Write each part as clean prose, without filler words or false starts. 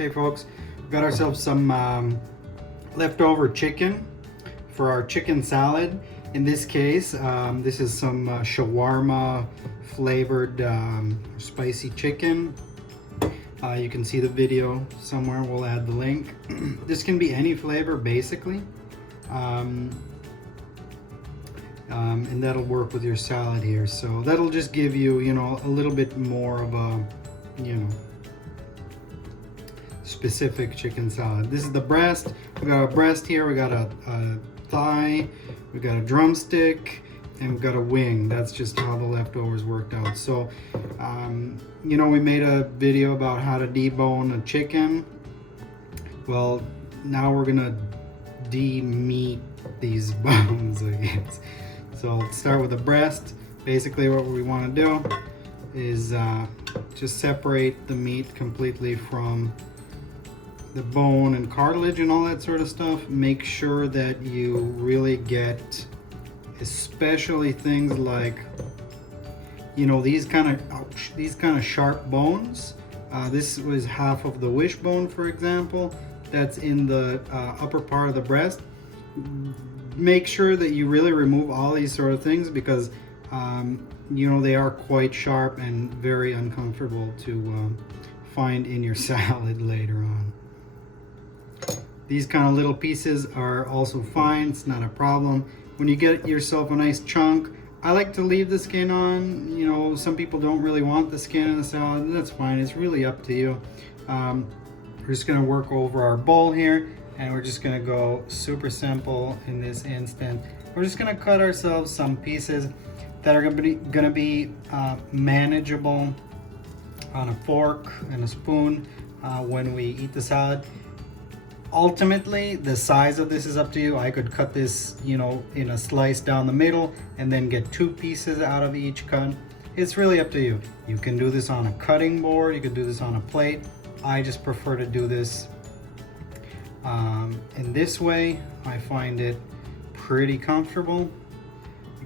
Okay, folks, we got ourselves some leftover chicken for our chicken salad. In this case, this is some shawarma flavored spicy chicken. You can see the video somewhere. We'll add the link. This can be any flavor, basically. And that'll work with your salad here. So that'll just give you, a little bit more of a, specific chicken salad. This is the breast. We got a breast here. We got a thigh. We got a drumstick, and we got a wing. That's just how the leftovers worked out. So, we made a video about how to debone a chicken. Well, now we're gonna de-meat these bones, I guess. So let's start with the breast. Basically what we want to do is just separate the meat completely from the bone and cartilage and all that sort of stuff. Make sure that you really get especially things like these kind of sharp bones. This was half of the wishbone, for example, that's in the upper part of the breast. Make sure that you really remove all these sort of things because they are quite sharp and very uncomfortable to find in your salad later on. These kind of little pieces are also fine, it's not a problem. When you get yourself a nice chunk, I like to leave the skin on. Some people don't really want the skin in the salad, and that's fine, it's really up to you. We're just gonna work over our bowl here, and we're just gonna go super simple in this instant. We're just gonna cut ourselves some pieces that are gonna be manageable on a fork and a spoon when we eat the salad. Ultimately, the size of this is up to you. I could cut this, in a slice down the middle and then get 2 pieces out of each cut. It's really up to you. You can do this on a cutting board, you could do this on a plate. I just prefer to do this in this way. I find it pretty comfortable,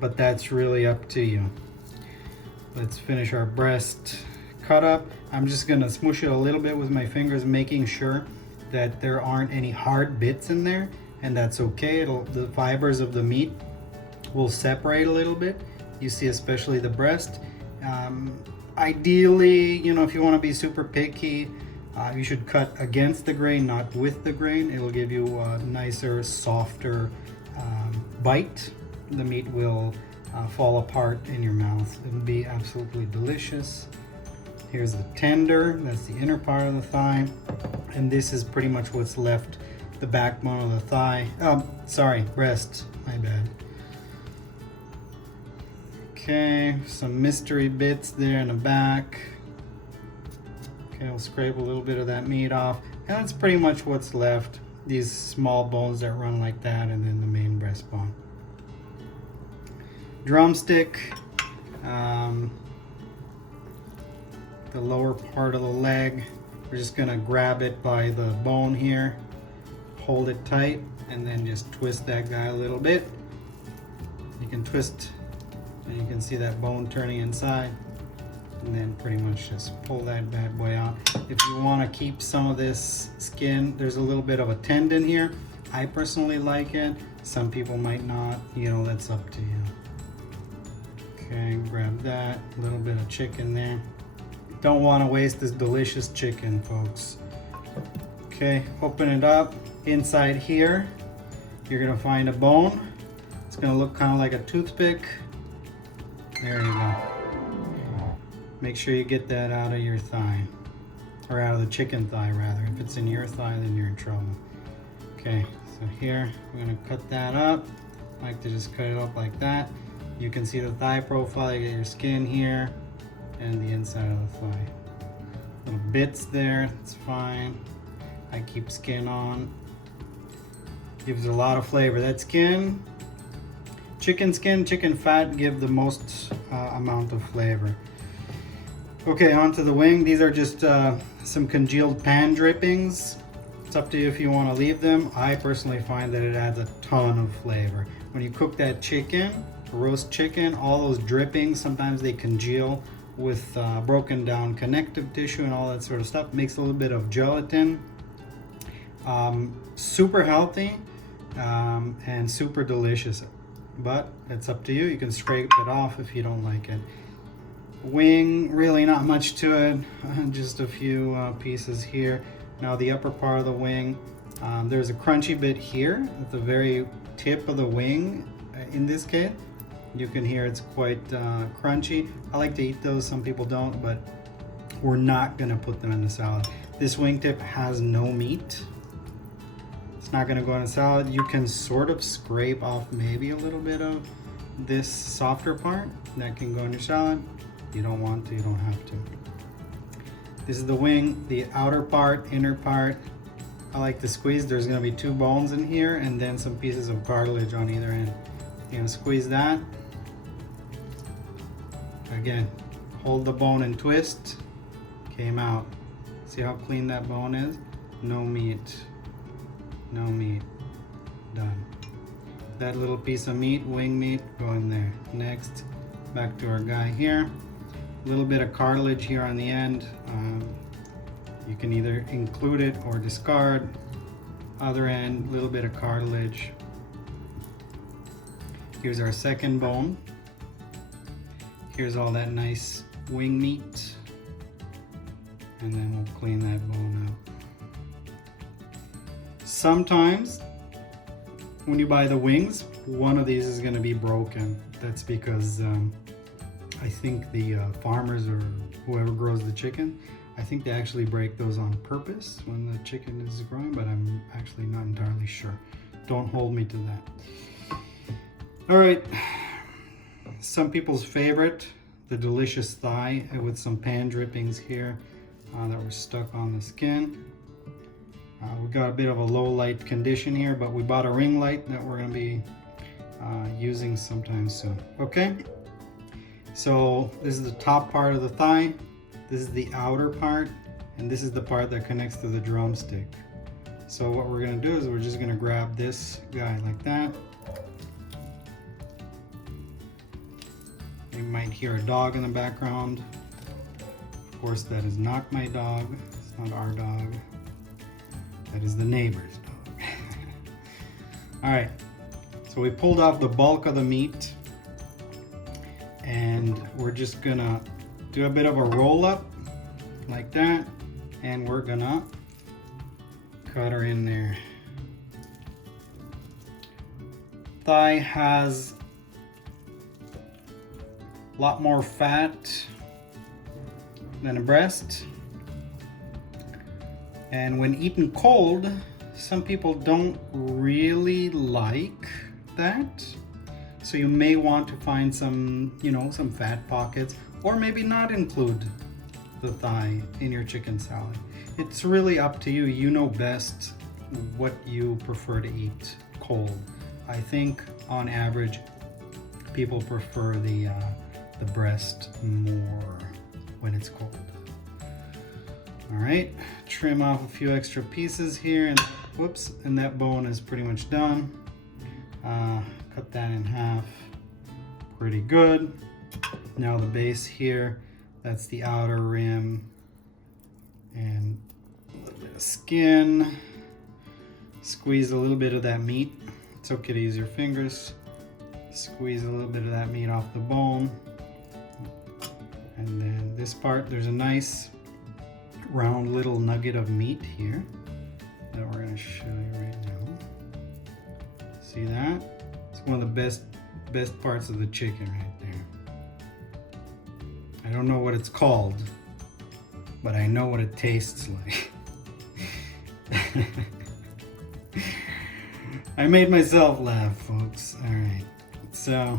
but that's really up to you. Let's finish our breast cut up. I'm just gonna smoosh it a little bit with my fingers, making sure that there aren't any hard bits in there, and that's okay. The fibers of the meat will separate a little bit. You see, especially the breast. Ideally, if you want to be super picky, you should cut against the grain, not with the grain. It'll give you a nicer, softer bite. The meat will fall apart in your mouth. It'll be absolutely delicious. Here's the tender, that's the inner part of the thigh. And this is pretty much what's left, the backbone of the thigh. Breast, my bad. Okay, some mystery bits there in the back. Okay, we'll scrape a little bit of that meat off. And that's pretty much what's left. These small bones that run like that, and then the main breastbone. Drumstick. The lower part of the leg. We're just gonna grab it by the bone here, hold it tight, and then just twist that guy a little bit. You can twist, and you can see that bone turning inside, and then pretty much just pull that bad boy out. If you wanna keep some of this skin, there's a little bit of a tendon here. I personally like it. Some people might not, that's up to you. Okay, grab that, a little bit of chicken there. Don't want to waste this delicious chicken, folks. Okay, open it up. Inside here, you're gonna find a bone. It's gonna look kind of like a toothpick. There you go. Make sure you get that out of your thigh, or out of the chicken thigh rather. If it's in your thigh, then you're in trouble. Okay, so here, we're gonna cut that up. I like to just cut it up like that. You can see the thigh profile, you get your skin here, and the inside of the thigh. Little bits there, it's fine. I keep skin on. Gives it a lot of flavor. That skin, chicken fat give the most amount of flavor. Okay, onto the wing. These are just some congealed pan drippings. It's up to you if you want to leave them. I personally find that it adds a ton of flavor. When you cook that chicken, roast chicken, all those drippings, sometimes they congeal with broken down connective tissue and all that sort of stuff. Makes a little bit of gelatin. Super healthy and super delicious, but it's up to you. You can scrape it off if you don't like it. Wing, really not much to it, just a few pieces here. Now the upper part of the wing, there's a crunchy bit here at the very tip of the wing. In this case, you can hear it's quite crunchy. I like to eat those, some people don't, but we're not gonna put them in the salad. This wingtip has no meat. It's not gonna go in a salad. You can sort of scrape off maybe a little bit of this softer part that can go in your salad. You don't want to, you don't have to. This is the wing, the outer part, inner part. I like to squeeze. There's gonna be 2 bones in here and then some pieces of cartilage on either end. You're gonna squeeze that. Again, hold the bone and twist. Came out. See how clean that bone is? No meat. No meat. Done. That little piece of meat, wing meat, go in there. Next, back to our guy here. A little bit of cartilage here on the end. You can either include it or discard. Other end, a little bit of cartilage. Here's our second bone. Here's all that nice wing meat. And then we'll clean that bone out. Sometimes when you buy the wings, one of these is going to be broken. That's because I think the farmers or whoever grows the chicken, I think they actually break those on purpose when the chicken is growing, but I'm actually not entirely sure. Don't hold me to that. All right, some people's favorite, the delicious thigh with some pan drippings here that were stuck on the skin. We got a bit of a low light condition here, but we bought a ring light that we're gonna be using sometime soon. Okay, so this is the top part of the thigh, this is the outer part, and this is the part that connects to the drumstick. So what we're gonna do is we're just gonna grab this guy like that. You might hear a dog in the background. Of course, that is not my dog. It's not our dog. That is the neighbor's dog. All right, so we pulled off the bulk of the meat and we're just gonna do a bit of a roll up like that, and we're gonna cut her in there. Thigh has a lot more fat than a breast. And when eaten cold, some people don't really like that. So you may want to find some, some fat pockets, or maybe not include the thigh in your chicken salad. It's really up to you. You know best what you prefer to eat cold. I think on average, people prefer the breast more when it's cold. All right, trim off a few extra pieces here, and whoops, and that bone is pretty much done. Cut that in half, pretty good. Now the base here, that's the outer rim, and a little bit of skin. Squeeze a little bit of that meat. It's okay to use your fingers. Squeeze a little bit of that meat off the bone. And then this part, there's a nice round little nugget of meat here that we're going to show you right now. See that? It's one of the best parts of the chicken right there. I don't know what it's called, but I know what it tastes like. I made myself laugh, folks. All right, so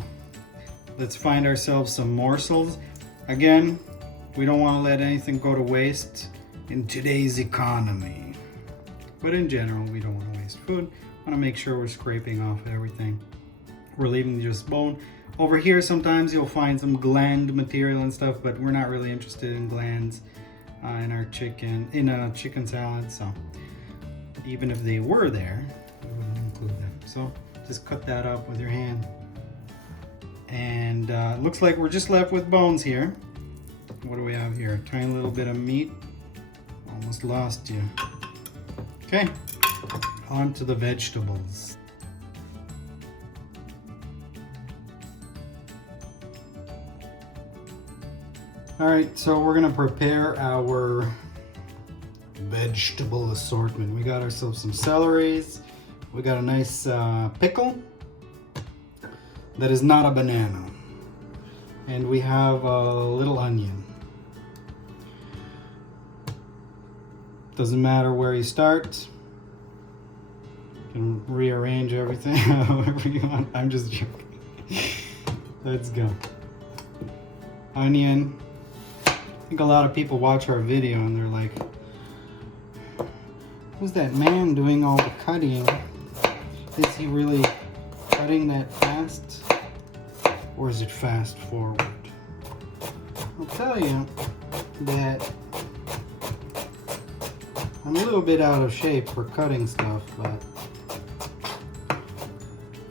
let's find ourselves some morsels. Again, we don't want to let anything go to waste in today's economy. But in general, we don't want to waste food. We want to make sure we're scraping off everything. We're leaving just bone. Over here, sometimes you'll find some gland material and stuff, but we're not really interested in glands in a chicken salad. So even if they were there, we wouldn't include them. So just cut that up with your hand. And looks like we're just left with bones here. What do we have here? A tiny little bit of meat. Almost lost you. Okay, on to the vegetables. All right, so we're gonna prepare our vegetable assortment. We got ourselves some celeries. We got a nice pickle that is not a banana. And we have a little onion. Doesn't matter where you start. You can rearrange everything however you want. I'm just joking. Let's go. Onion. I think a lot of people watch our video and they're like, who's that man doing all the cutting? Is he really cutting that fast? Or is it fast forward? I'll tell you that I'm a little bit out of shape for cutting stuff, but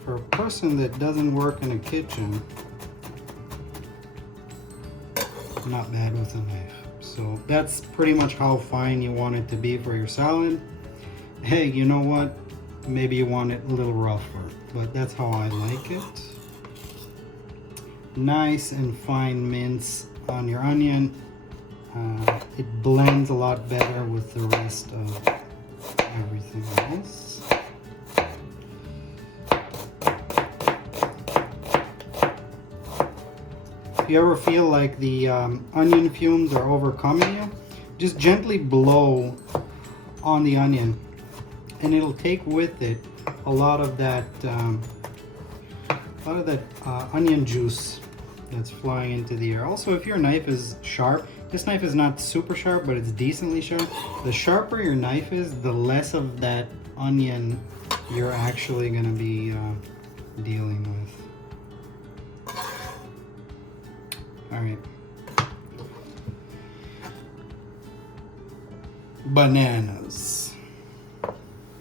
for a person that doesn't work in a kitchen, I'm not bad with a knife. So that's pretty much how fine you want it to be for your salad. Hey, you know what? Maybe you want it a little rougher, but that's how I like it. Nice and fine mince on your onion. It blends a lot better with the rest of everything else. If you ever feel like the onion fumes are overcoming you, just gently blow on the onion and it'll take with it a lot of that onion juice that's flying into the air. Also, if your knife is sharp, this knife is not super sharp, but it's decently sharp. The sharper your knife is, the less of that onion you're actually going to be dealing with. All right. Bananas.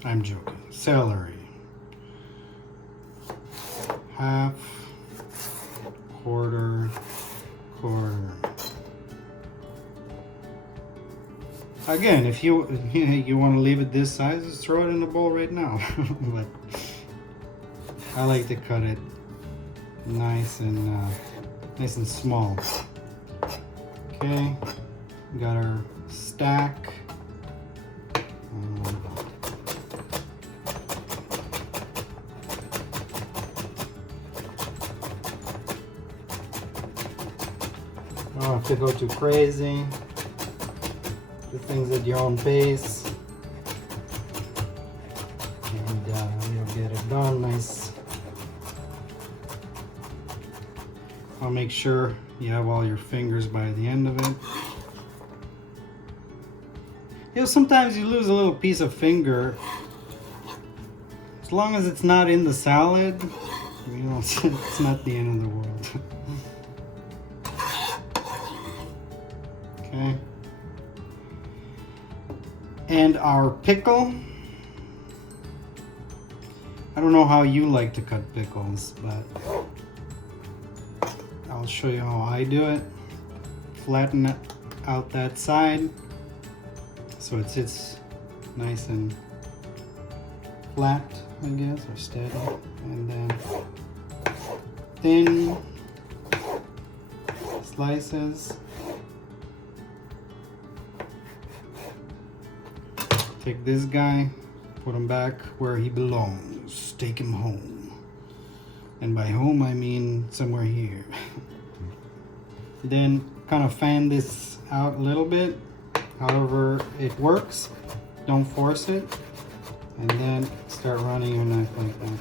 I'm joking. Celery. Half, quarter. Again, if you want to leave it this size, just throw it in the bowl right now. But I like to cut it nice and small. Okay, got our stack. I don't have to go too crazy. Do things at your own pace. And you'll get it done nice. I'll make sure you have all your fingers by the end of it. You know, sometimes you lose a little piece of finger. As long as it's not in the salad, you know, it's not the end of the world. Okay. And our pickle. I don't know how you like to cut pickles, but I'll show you how I do it. Flatten out that side so it sits nice and flat, I guess, or steady. And then thin slices. Take this guy, put him back where he belongs. Take him home. And by home, I mean somewhere here. Then kind of fan this out a little bit. However it works. Don't force it. And then start running your knife like that.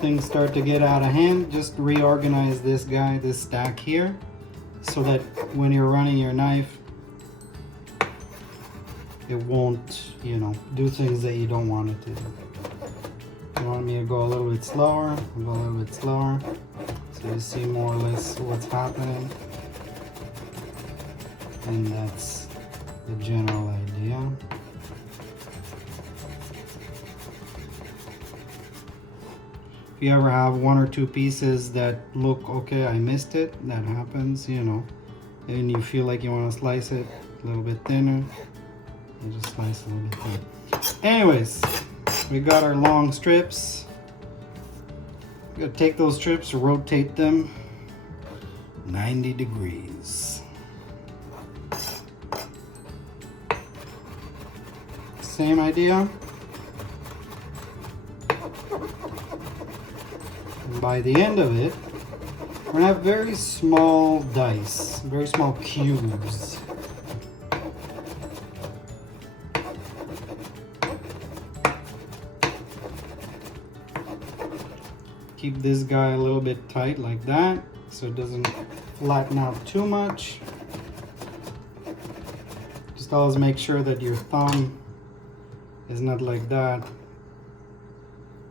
Things start to get out of hand, just reorganize this guy, this stack here, so that when you're running your knife, it won't, you know, do things that you don't want it to do. You want me to go a little bit slower, I'll go a little bit slower, so you see more or less what's happening. And that's the general idea. If you ever have one or two pieces that look okay, I missed it, that happens, you know, and you feel like you want to slice it a little bit thinner, you just slice a little bit thinner. Anyways, we got our long strips. We're gonna take those strips, rotate them 90 degrees. Same idea. And by the end of it, we're gonna have very small dice, very small cubes. Keep this guy a little bit tight like that, so it doesn't flatten out too much. Just always make sure that your thumb is not like that,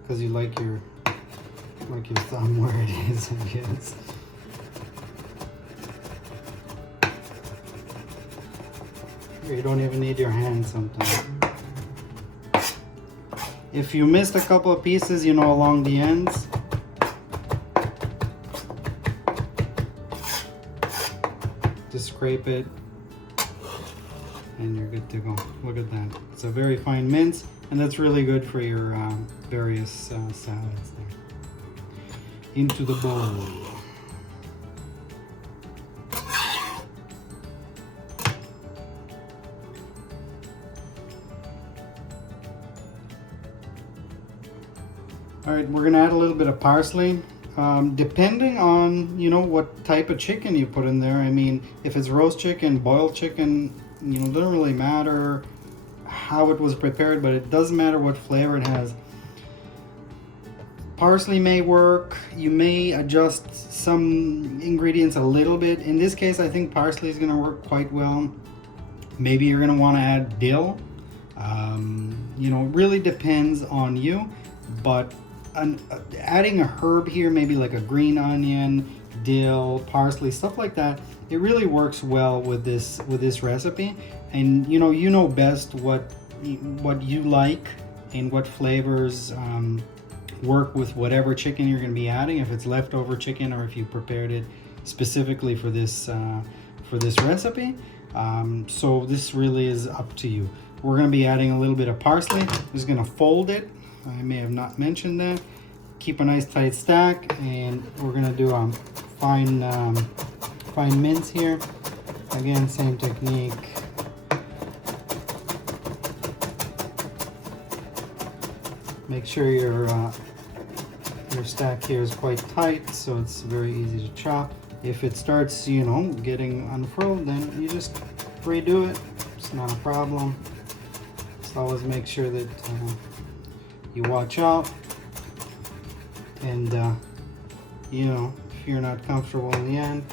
because you like your thumb where it is, I guess. You don't even need your hand sometimes. If you missed a couple of pieces, you know, along the ends, just scrape it and you're good to go. Look at that. It's a very fine mince, and that's really good for your various salads there. Into the bowl. All right, we're gonna add a little bit of parsley. Depending on, you know, what type of chicken you put in there. I mean, if it's roast chicken, boiled chicken, you know, it doesn't really matter how it was prepared, but it doesn't matter what flavor it has. Parsley may work. You may adjust some ingredients a little bit. In this case, I think parsley is gonna work quite well. Maybe you're gonna wanna add dill. You know, it really depends on you, but adding a herb here, maybe like a green onion, dill, parsley, stuff like that, it really works well with this recipe. And you know best what you like and what flavors work with whatever chicken you're going to be adding, if it's leftover chicken or if you prepared it specifically for this recipe. So this really is up to you. We're going to be adding a little bit of parsley. I'm just going to fold it. I may have not mentioned that. Keep a nice tight stack, and we're gonna do fine mince here. Again, same technique. Make sure your stack here is quite tight, so it's very easy to chop. If it starts, you know, getting unfurled, then you just redo it. It's not a problem. Just always make sure that you watch out, and you know, if you're not comfortable in the end,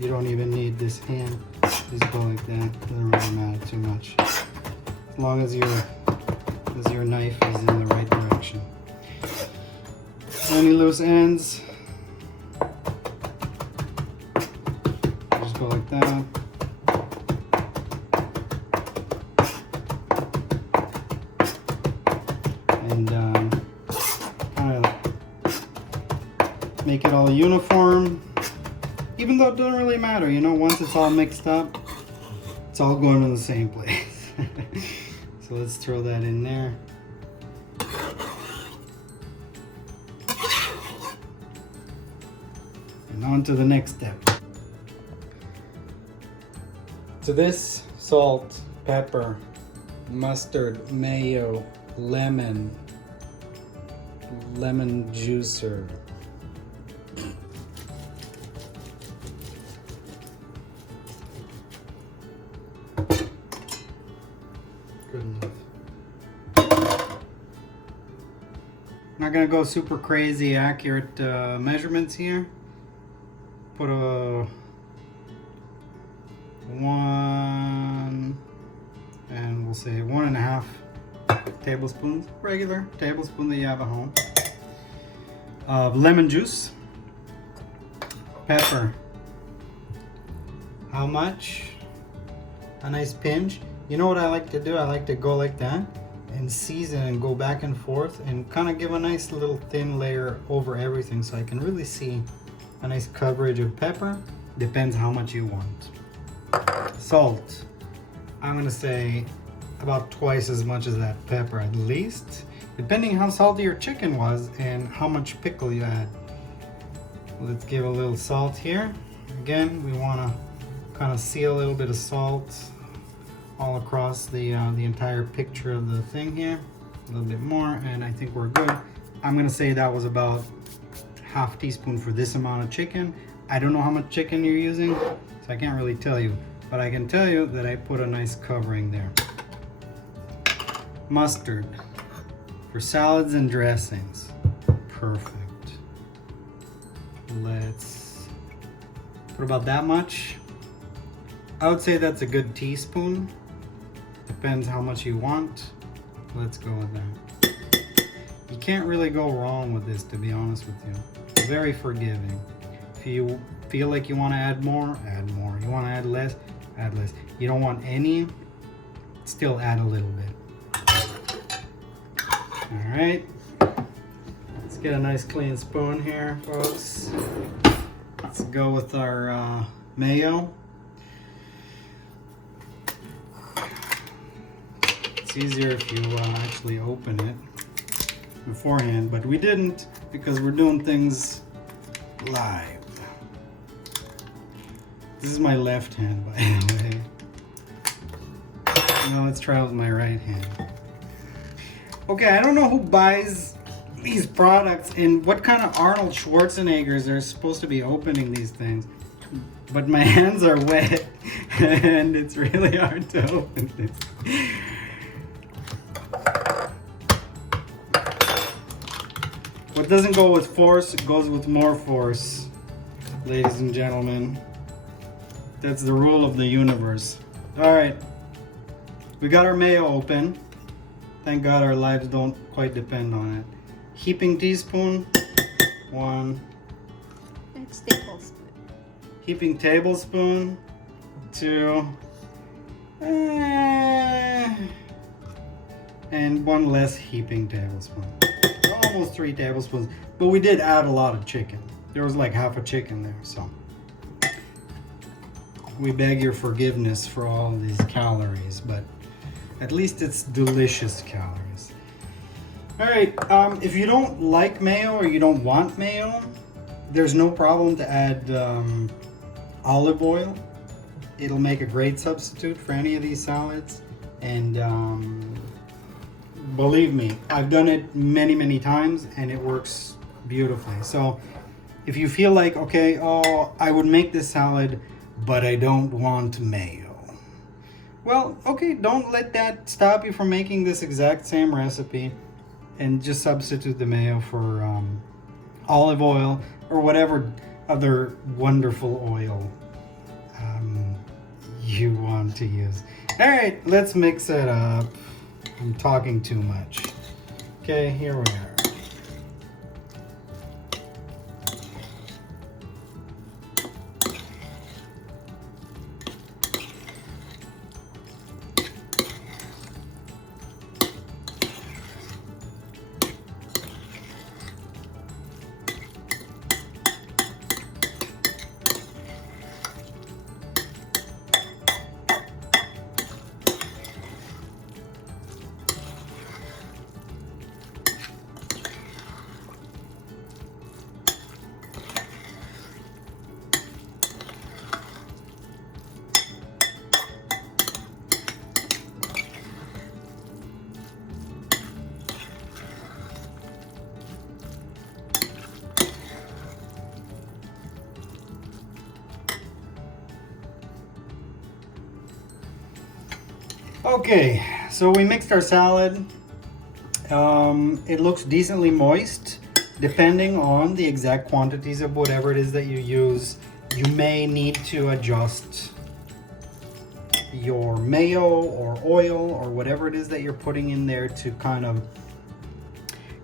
you don't even need this hand. Just go like that. Doesn't really matter too much, as long as your knife is in the right direction. Any loose ends, just go like that. And kind of make it all uniform, even though it doesn't really matter, you know, once it's all mixed up, it's all going to the same place. So let's throw that in there. And on to the next step. To this, salt, pepper, mustard, mayo, lemon juicer. Good enough. Not gonna go super crazy accurate measurements here. Put a 1 and we'll say 1.5 tablespoons, regular tablespoon that you have at home, of lemon juice. Pepper. How much? A nice pinch. You know what I like to do? I like to go like that and season and go back and forth and kind of give a nice little thin layer over everything so I can really see a nice coverage of pepper. Depends how much you want. Salt, I'm gonna say about twice as much as that pepper at least, depending how salty your chicken was and how much pickle you had. Let's give a little salt here. Again, we want to kind of see a little bit of salt all across the entire picture of the thing here. A little bit more, and I think we're good. I'm gonna say that was about half teaspoon for this amount of chicken. I don't know how much chicken you're using, so I can't really tell you, but I can tell you that I put a nice covering there. Mustard for salads and dressings. Perfect. Let's put about that much. I would say that's a good teaspoon. Depends how much you want. Let's go with that. You can't really go wrong with this, to be honest with you. Very forgiving. If you feel like you want to add more, add more. You want to add less, add less. You don't want any, still add a little bit. All right. Let's get a nice clean spoon here, folks. Let's go with our mayo. It's easier if you actually open it beforehand, but we didn't because we're doing things live. This is my left hand, by the way. Now let's try with my right hand. Okay, I don't know who buys these products and what kind of Arnold Schwarzeneggers are supposed to be opening these things, but my hands are wet and it's really hard to open this. What doesn't go with force, it goes with more force, ladies and gentlemen. That's the rule of the universe. All right, we got our mayo open. Thank God our lives don't quite depend on it. Heaping teaspoon, 1. It's tablespoon. Heaping tablespoon, 2. And 1 less heaping tablespoon. Almost 3 tablespoons, but we did add a lot of chicken. There was like half a chicken there, so we beg your forgiveness for all these calories, but at least it's delicious calories. All right, if you don't like mayo or you don't want mayo, there's no problem to add olive oil. It'll make a great substitute for any of these salads, and believe me, I've done it many times and it works beautifully. So if you feel like, okay, oh, I would make this salad, but I don't want mayo. Well, okay, don't let that stop you from making this exact same recipe and just substitute the mayo for olive oil or whatever other wonderful oil you want to use. All right, let's mix it up. I'm talking too much. Okay, here we are. Okay, so we mixed our salad. It looks decently moist. Depending on the exact quantities of whatever it is that you use, you may need to adjust your mayo or oil or whatever it is that you're putting in there to kind of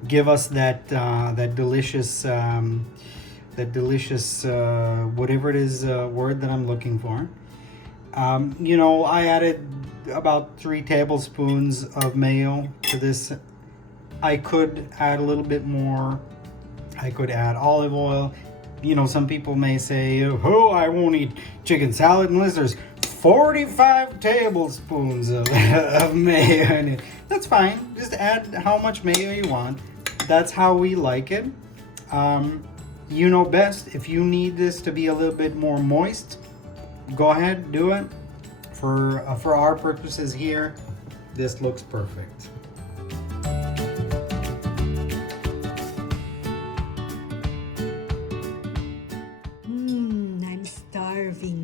give us that delicious whatever it is word that I'm looking for. You know, I added about 3 tablespoons of mayo to this. I could add a little bit more. I could add olive oil. You know, some people may say, oh, I won't eat chicken salad unless there's 45 tablespoons of, of mayo in it. That's fine. Just add how much mayo you want. That's how we like it. You know best. If you need this to be a little bit more moist, go ahead, do it. For our purposes here, this looks perfect. I'm starving